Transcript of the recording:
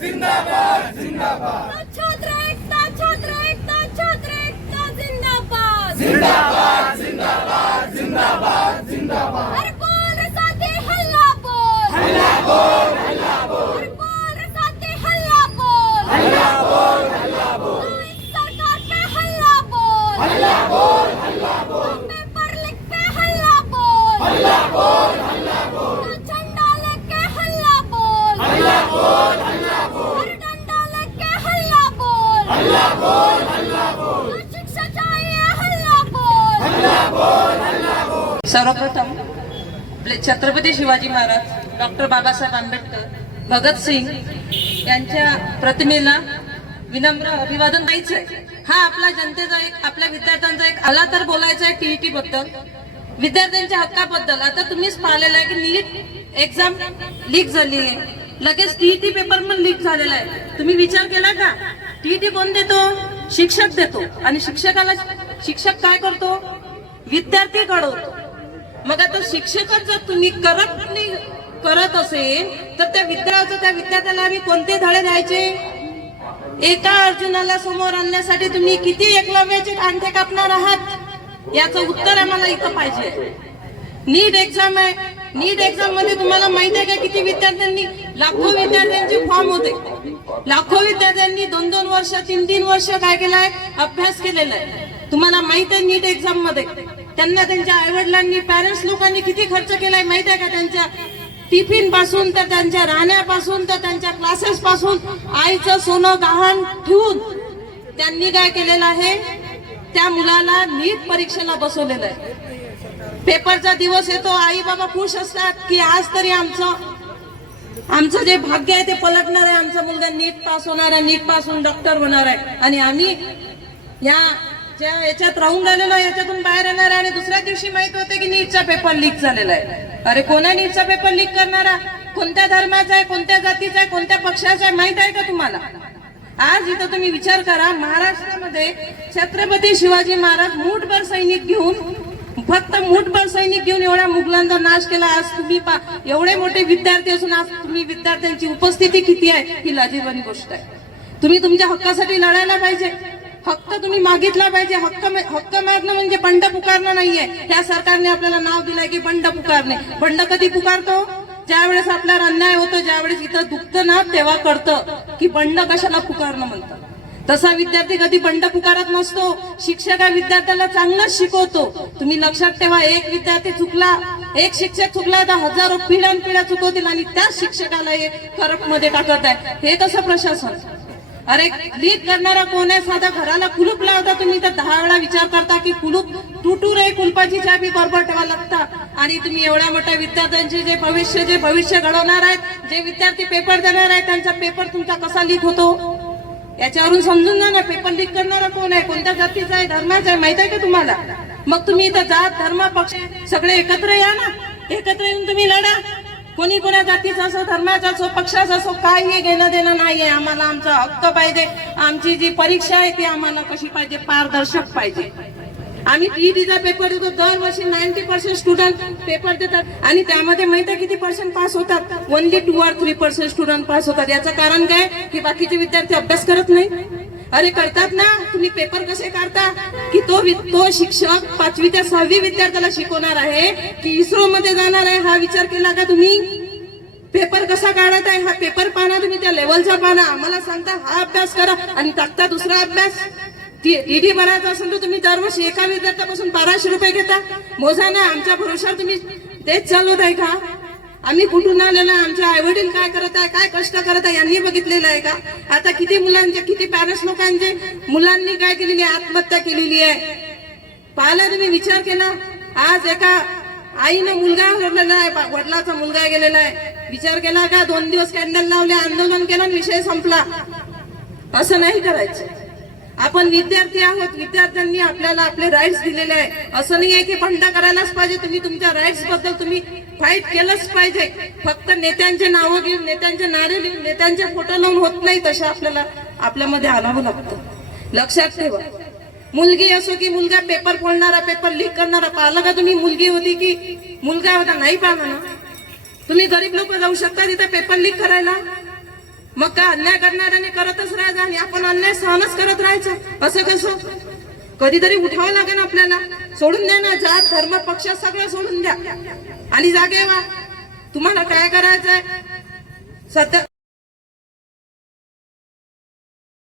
जिंदाबाद जिंदाबाद छात्र एकता जिंदाबाद जिंदाबाद जिंदाबाद जिंदाबाद जिंदाबाद अरे बोल रे साथी हल्ला बोल हल्ला बोल हल्ला बोल अरे बोल रे साथी हल्ला बोल हल्ला बोल हल्ला बोल सरकार पे हल्ला बोल हल्ला बोल हल्ला बोल पेपर लिख पे हल्ला बोल हल्ला बोल हल्ला बोल झंडा लेके हल्ला बोल हल्ला बोल हल्ला बोल अरे डंडा लेके हल्ला बोल हल्ला बोल हल्ला बोल शिक्षा चाहिए हल्ला बोल हल्ला बोल हल्ला बोल सर्वप्रथम छत्रपती शिवाजी महाराज, डॉक्टर बाबासाहेब आंबेडकर, भगतसिंग यांच्या प्रतिमेला विनम्र अभिवादन द्यायचंय. हा आपला जनतेचा एक, आपल्या विद्यार्थ्यांचा एक आला तर बोलायचा आहे टीईटी बद्दल, विद्यार्थ्यांच्या हक्काबद्दल. आता तुम्हीच पाहिलेलं आहे की नीट एक्झाम लीक झाली आहे, लगेच टीईटी पेपर पण लीक झालेला आहे. तुम्ही विचार केला का? टीईटी कोण देतो? शिक्षक देतो. आणि शिक्षक काय करतो? विद्यार्थी घडवतो. मग आता शिक्षकच जर तुम्ही करत असेल तर त्या विद्यार्थ्याला आम्ही कोणते धडे द्यायचे? एका अर्जुनाला समोर आणण्यासाठी तुम्ही किती एकलव्याचे कांठे कापणार आहात? याचं उत्तर आम्हाला इथं पाहिजे. नीट एक्झाम आहे, नीट एक्झाम मध्ये तुम्हाला माहिती आहे का किती विद्यार्थ्यांनी, लाखो विद्यार्थ्यांचे फॉर्म होते, लाखो विद्यार्थ्यांनी 2-2 वर्ष 3-3 वर्ष काय केलंय? अभ्यास केलेला आहे. तुम्हाला माहित आहे नीट एक्झाम मध्ये त्यांना त्यांच्या आईवडिलांनी, पॅरेंट्स लोकांनी किती खर्च केलाय माहित आहे का? त्यांच्या टिफिन पासून तर त्यांच्या राहण्यापासून तर त्यांच्या क्लासेस पासून आईचं सोनं गहाण ठेवून त्यांनी काय केलेलं आहे? त्या मुलाला नीट परीक्षेला बसवलेलं आहे. पेपरचा दिवस येतो, आई बाबा खुश असतात की आज तरी आमचं जे भाग्य आहे ते पलटणार आहे, आमचा मुलगा नीट पास होणार आहे, नीट पास होऊन डॉक्टर होणार आहे. आणि आम्ही याच्यात राहून राहिलेलो, याच्यातून बाहेर येणार आहे. आणि दुसऱ्या दिवशी माहित होते की नीटचा पेपर लीक झालेला आहे. अरे कोणा नीटचा पेपर लीक करणारा? कोणत्या धर्माचा आहे, कोणत्या जातीचा आहे, कोणत्या पक्षाचा आहे माहित आहे का तुम्हाला? आज इथं तुम्ही विचार करा, महाराष्ट्रामध्ये छत्रपती शिवाजी महाराज मूठभर सैनिक घेऊन, फक्त मूठभर सैनिक घेऊन एवढ्या मुघलांचा नाश केला. आज तुम्ही एवढे मोठे विद्यार्थी असून आज तुम्ही विद्यार्थ्यांची उपस्थिती किती आहे ही लाजिरवाणी गोष्ट आहे. तुम्ही तुमच्या हक्कासाठी लढायला पाहिजे, हक्क तुम्ही मागितला पाहिजे. हक्क मागणं म्हणजे बंड पुकारणं नाहीये. या सरकारने आपल्याला नाव दिलंय की बंड पुकारणे. बंड कधी पुकारतो? ज्या वेळेस आपल्याला अन्याय होतो, ज्यावेळेस इथं दुखतं ना, तेव्हा कळतं की बंड कशाला पुकारणं म्हणतात. तसा विद्यार्थी कधी बंड पुकारत नसतो. शिक्षक विद्यार्थ्याला चांगलंच शिकवतो. तुम्ही लक्षात ठेवा, एक विद्यार्थी चुकला, एक शिक्षक चुकला तर हजारो पिढ्यानपिढ्या चुकवतील आणि त्याच शिक्षकाला हे करप मध्ये टाकत आहे. हे कसं प्रशासन? अरे लीक करणारा कोण आहे? साधा घराला कुलूप लावता तुम्ही तर 10 वेळा विचार करता की कुलूप तुटू रे, कुलपाची चाबी बरोबर ठेवा लागता. आणि तुम्ही एवढ्या मोठ्या विद्यार्थ्यांचे जे भविष्य घडवणार आहेत, जे विद्यार्थी पेपर देणार आहेत, त्यांचा पेपर तुमचा कसा लीक होतो याच्यावरून समजून जा ना. पेपर लीक करणारा कोण आहे, कोणत्या जातीचा आहे, धर्माचा आहे माहित आहे का तुम्हाला? मग तुम्ही इथं जात, धर्म, पक्ष सगळे एकत्र या ना. एकत्र येऊन तुम्ही लढा. कोणी कोणा जातीचा असो, धर्माचा असो, पक्षाचा असो, काही घेणं देणं नाहीये. आम्हाला आमचा हक्क पाहिजे. आमची जी परीक्षा आहे ती आम्हाला कशी पाहिजे? पारदर्शक पाहिजे. आम्ही टीईटीचा पेपर देतो, दरवर्षी 90% स्टुडंट पेपर देतात आणि त्यामध्ये माहिती आहे किती पर्सेंट पास होतात? ओनली 2 or 3% स्टुडंट पास होतात. याचं कारण काय? की बाकीचे विद्यार्थी अभ्यास करत नाही. अरे करतात ना. तुम्ही पेपर कसे काढता? की तो शिक्षक 5वी ते 6वी विद्यार्थ्याला शिकवणार आहे की इस्रो मध्ये जाणार आहे, हा विचार केला का तुम्ही? पेपर कसा काढत आहे हा पेपर पाहना, तुम्ही त्या लेवलचा पाहना. आम्हाला सांगता हा अभ्यास करा आणि टाकता दुसरा अभ्यास. टीडी भरायचा असेल तर तुम्ही दरवर्षी एका विद्यार्थ्यापासून 1200 रुपये घेता. मोजा ना. आमच्या भरोशावर तुम्ही तेच चालवत आहे का? आम्ही कुठून आलेलो आहे, आमचे आई वडील काय करत आहे, काय कष्ट करत आहे यांनी बघितलेलं आहे का? आता किती मुलांचे, किती पॅरेंट्स लोकांचे मुलांनी काय केलेली आहे? आत्महत्या केलेली आहे. पाहिला तुम्ही? विचार केला? आज एका आईनं मुलगा हरवलेला आहे, वडिलाचा मुलगा गेलेला आहे. विचार केला का? 2 दिवस कॅन्डल लावले, आंदोलन केलं, विषय संपला. असं नाही करायचं. आपण विद्यार्थी आहोत, विद्यार्थ्यांनी आपल्याला आपले राईट्स दिलेले आहे. असं नाही आहे की बंड करायलाच पाहिजे. तुम्ही तुमच्या राईट्स बद्दल तुम्ही फाईट केलंच पाहिजे. फक्त नेत्यांचे नावं घेऊन, नेत्यांचे नारे लिहून, नेत्यांचे फोटो लावून होत नाही. तसे आपल्यामध्ये आणावं लागतं. लक्षात ठेवा. मुलगी असो की मुलगा, पेपर फोडणारा, पेपर लीक करणारा. पाहिलं का तुम्ही? मुलगी होती की मुलगा होता? नाही पाहिलं ना. तुम्ही गरीब लोक जाऊ शकता तिथे पेपर लीक करायला? मग का अन्याय करणाऱ्याने करतच राहायचं आणि आपण अन्याय सहनच करत राहायचं असं कसं? कधीतरी उठावं लागेल आपल्याला. सोडून द्या ना, जात धर्म पक्ष सगळं सोडून द्या आणि जागे व्हा. तुम्हाला काय करायचंय? सत्य